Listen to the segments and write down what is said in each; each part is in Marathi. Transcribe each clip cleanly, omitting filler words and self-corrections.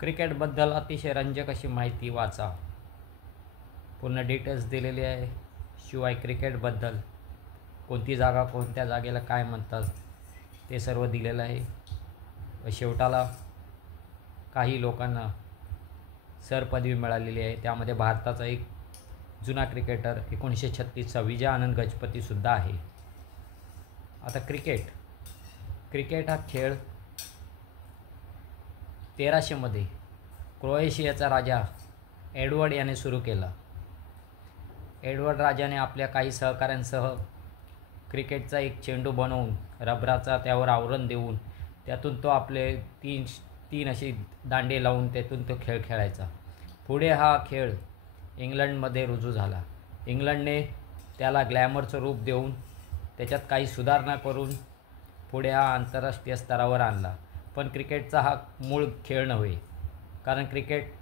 क्रिकेटबद्दल अतिशय रंजक अशी माहिती वाचा. पूर्ण डिटेल्स दिलेली आहे. शिवाय क्रिकेटबद्दल कोणती जागा, कोणत्या जागेला काय म्हणतात ते सर्व दिलेलं आहे. व शेवटाला काही लोकांना सर पदवी मिळालेली आहे. त्यामध्ये भारताचा एक जुना क्रिकेटर 1936चा विजय आनंद गजपतीसुद्धा आहे. आता क्रिकेट हा खेळ 1300 क्रोएशियाचा राजा एडवर्ड याने सुरू केला. एडवर्ड राजाने आपल्या काही सहकाऱ्यांसह क्रिकेटचा एक चेंडू बनवून रबराचा त्यावर आवरण देऊन त्यातून तो आपले तीन अशी दांडे लावून त्यातून तो खेळ खेळायचा. पुढे हा खेळ इंग्लंडमध्ये रुजू झाला. इंग्लंडने त्याला ग्लॅमरचं रूप देऊन त्याच्यात काही सुधारणा करून पुढे हा आंतरराष्ट्रीय स्तरावर आणला. पण क्रिकेटचा हा मूळ खेळ नव्हे, कारण क्रिकेट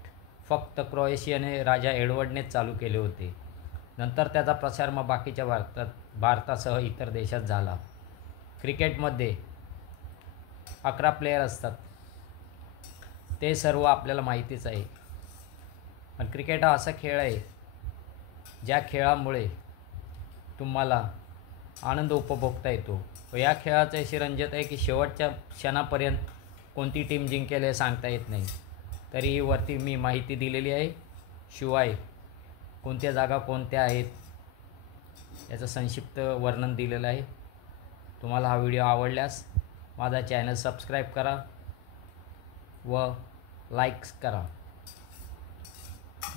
फक्त क्रोएशियाने राजा एडवर्डनेच चालू केले होते. नंतर त्याचा प्रसार मग बाकीच्या भारतासह इतर देशात झाला. क्रिकेटमध्ये 11 प्लेयर असतात, ते सर्व आपल्याला माहितीच आहे. पण क्रिकेट हा असा खेळ आहे ज्या खेळामुळे तुम्हाला आनंद उपभोगता येतो. व या खेळाचं अशी रंजत आहे की शेवटच्या क्षणापर्यंत कोणती टीम जिंकेल हे सांगता येत नाही. तरीही वरती मी माहिती दिलेली आहे. शिवाय कोणत्या जागा कोणत्या आहेत याचं संक्षिप्त वर्णन दिलेलं आहे. तुम्हाला हा व्हिडिओ आवडल्यास माझा चॅनल सबस्क्राईब करा व लाईक्स करा.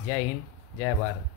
जय हिंद, जय भारत.